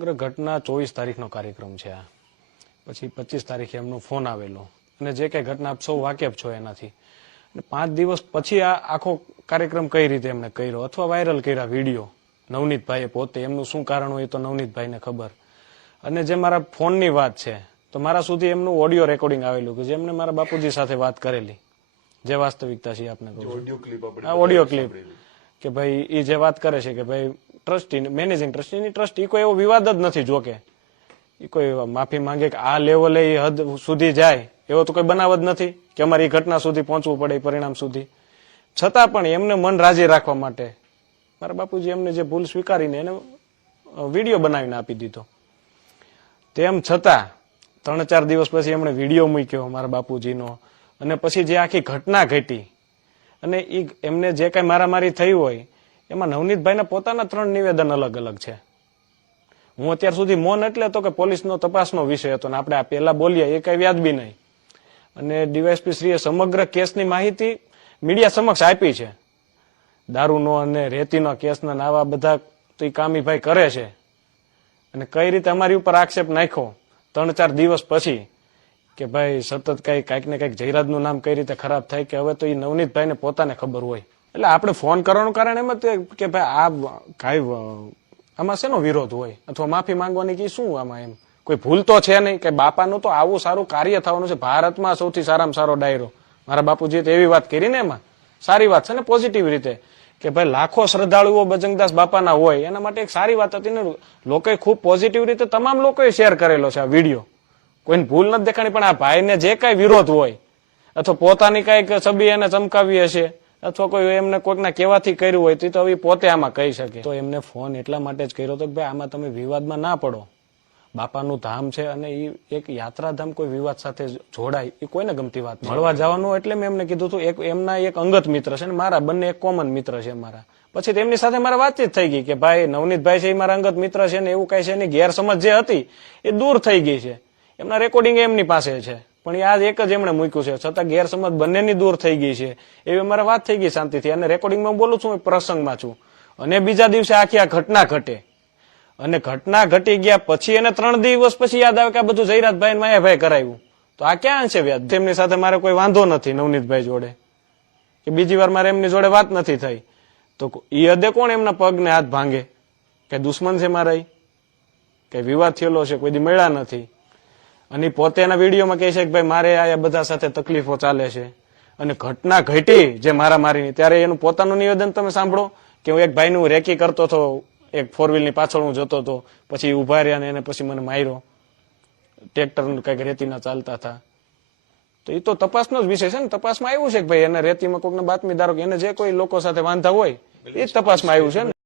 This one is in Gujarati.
ઘટના 24 તારીખનો કાર્યક્રમ છે આ. પછી 25 તારીખે એમનો ફોન આવેલો અને જે કઈ ઘટના આપ સૌ વાકેફ છો એનાથી. અને 5 દિવસ પછી આ આખો કાર્યક્રમ કઈ રીતે એમને કર્યો અથવા વાયરલ કર્યા વિડીયો નવનીતભાઈએ પોતે, એમનું શું કારણ હોય તો નવનીતભાઈને ખબર. અને જે મારા ફોનની વાત છે તો મારા સુધી એમનું ઓડિયો રેકોર્ડિંગ આવેલું કે જેમને મારા બાપુજી સાથે વાત કરેલી, જે વાસ્તવિકતા છે આપને કહું, ઓડિયો ક્લિપ કે ભાઈ એ જે વાત કરે છે કે ભાઈ ટ્રસ્ટી, મેનેજિંગ ટ્રસ્ટીની ટ્રસ્ટી કોઈ એવો વિવાદ જ નથી. જોકે એ કોઈ માફી માંગે કે આ લેવલે એ હદ સુધી જાય એવો તો કોઈ બનાવ જ નથી કે અમારી ઘટના સુધી પહોંચવું પડે, પરિણામ સુધી. છતાં પણ એમને મન રાજી રાખવા માટે મારા બાપુજી એમને જે ભૂલ સ્વીકારીને એને વિડીયો બનાવીને આપી દીધો. તેમ છતાં 3-4 દિવસ પછી એમણે વિડીયો મૂક્યો મારા બાપુજીનો, અને પછી જે આખી ઘટના ઘટી અને એમને જે કઈ મારામારી થઈ હોય એમાં નવનીતભાઈના પોતાના 3 નિવેદન અલગ અલગ છે. હું અત્યાર સુધી મૌન એટલે તો કે પોલીસનો તપાસનો વિષય હતો ને આપણે આ પહેલા બોલ્યા એ કઈ વ્યાજબી નહીં. અને ડીવાયએસપી શ્રીએ સમગ્ર કેસની માહિતી મીડિયા સમક્ષ આપી છે. દારૂનો અને રેતીનો કેસના આવા બધા તો એ કામીભાઈ કરે છે. અને કઈ રીતે અમારી ઉપર આક્ષેપ નાખ્યો 3-4 દિવસ પછી કે ભાઈ સતત કાંઈક ને કાંઈક જયરાજનું નામ કઈ રીતે ખરાબ થાય કે હવે તો એ નવનીતભાઈને પોતાને ખબર હોય. એટલે આપણે ફોન કરવાનું કારણ એમ જ કે ભાઈ આ કાંઈ આમાં શેનો વિરોધ હોય અથવા માફી માંગવાની કે શું આમાં એમ કોઈ ભૂલ તો છે નહીં કે બાપાનું તો આવું સારું કાર્ય થવાનું છે. ભારતમાં સૌથી સારામાં સારો ડાયરો મારા બાપુજીએ તો એવી વાત કરી ને, એમાં સારી વાત છે ને પોઝિટિવ રીતે કે ભાઈ લાખો શ્રદ્ધાળુઓ બજરંગદાસ બાપાના હોય એના માટે એક સારી વાત હતી ને. લોકોએ ખૂબ પોઝિટિવ રીતે તમામ લોકોએ શેર કરેલો છે આ વિડીયો. કોઈને ભૂલ નથી દેખાણી, પણ આ ભાઈને જે કઈ વિરોધ હોય અથવા પોતાની કઈક છબી એને ચમકાવી હશે અથવા કોઈ એમને કોઈકના કહેવાથી કર્યું હોય તો હવે પોતે આમાં કહી શકે. તો એમને ફોન એટલા માટે જ કર્યો હતો કે ભાઈ આમાં તમે વિવાદમાં ના પડો. બાપાનું ધામ છે અને એ એક યાત્રાધામ કોઈ વિવાદ સાથે જોડાય એ કોઈને ગમતી વાત નહીં. મળવા જવાનું એટલે મેં એમને કીધું હતું એમના એક અંગત મિત્ર છે ને મારા, બંને એક કોમન મિત્ર છે મારા. પછી તેમની સાથે મારા વાતચીત થઈ ગઈ કે ભાઈ નવનીતભાઈ છે એ મારા અંગત મિત્ર છે ને એવું કઈ છે એની ગેરસમજ જે હતી એ દૂર થઈ ગઈ છે. એમના રેકોર્ડિંગ એમની પાસે છે પણ એ આજ એક જ એમણે મૂક્યું છે, છતાં ગેરસમજ બંનેની દૂર થઈ ગઈ છે એવી અમારે વાત થઈ ગઈ શાંતિથી. અને રેકોર્ડિંગમાં બોલું છું, પ્રસંગમાં છું. અને બીજા દિવસે આખી આ ઘટના ઘટે અને ઘટના ઘટી ગયા પછી એને 3 દિવસ પછી યાદ આવે કે આ બધું જયરાજભાઈ ને માયાભાઈ કરાવ્યું. તો આ ક્યાં છે વ્યાજ? તેમની સાથે મારે કોઈ વાંધો નથી નવનીતભાઈ જોડે કે બીજી વાર મારે એમની જોડે વાત નથી થઈ. તો એ હદે કોણ એમના પગને હાથ ભાંગે? કે દુશ્મન છે મારા, કે વિવાદ થયેલો છે, કોઈ દી મળ્યા નથી. અને પોતે એના વિડીયોમાં કહે છે કે ભાઈ મારે આ બધા સાથે તકલીફો ચાલે છે. અને ઘટના ઘટી જે મારામારીની ત્યારે એનું પોતાનું નિવેદન તમે સાંભળો કે હું એક ભાઈનું રેકી કરતો હતો, એક 4 વ્હીલની પાછળ હું જતો હતો, પછી ઉભા રહ્યા ને એને પછી મને માર્યો, ટ્રેક્ટર કઈક રેતીના ચાલતા હતા. તો એ તો તપાસનો જ વિષય છે ને. તપાસમાં આવ્યું છે કે ભાઈ એને રેતીમાં કોઈકને બાતમીદારો કે એને જે કોઈ લોકો સાથે વાંધા હોય એ જ તપાસમાં આવ્યું છે ને.